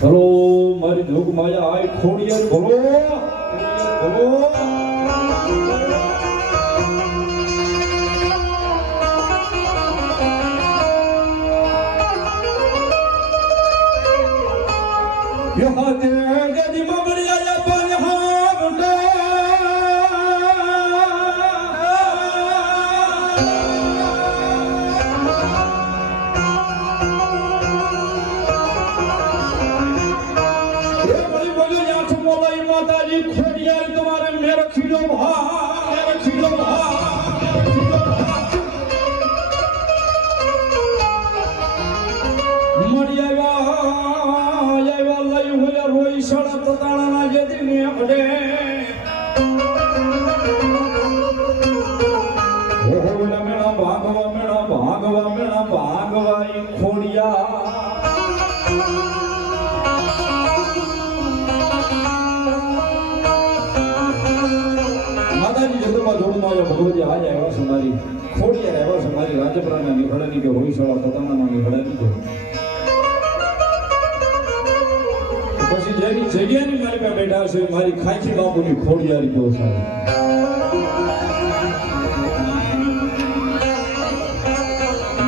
ભલો મારી જોગ માયા આય ખોડિયાર ભલો ભલો યહા તે ગદી મબડિયા પર હાવડે ખોડિયાર તમારે મેરો ખીલો મળી આવ્યા લઈ હોય રોઈ સડત તાળાના જેથી ને અડે મેળા ભાગવા ખોડિયા ભગવતી આજ આવ્યા છે મારી ખોડિયાર આવ્યા છે મારી રાજપરાના નિભળાની કે હોઈશાળા તતાણાના નિભળાની કે પછી જેની જગ્યાની મારી પાસે બેઠા છે મારી ખાંચી બાપુની ખોડિયારી બહુ સારી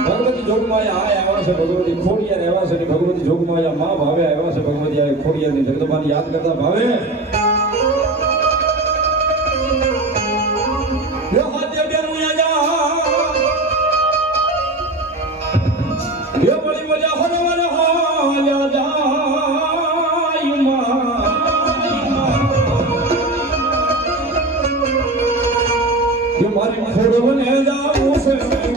ભગવતી જોગમાયા આય આવ્યા છે ભગવતી ખોડિયાર આવ્યા છે ભગવતી જોગમાયા મા ભાવે આવ્યા છે ભગવતી આ ખોડિયારની જગદંબાને યાદ કરતા ભાવે મારી ખોડો ને જાવું છે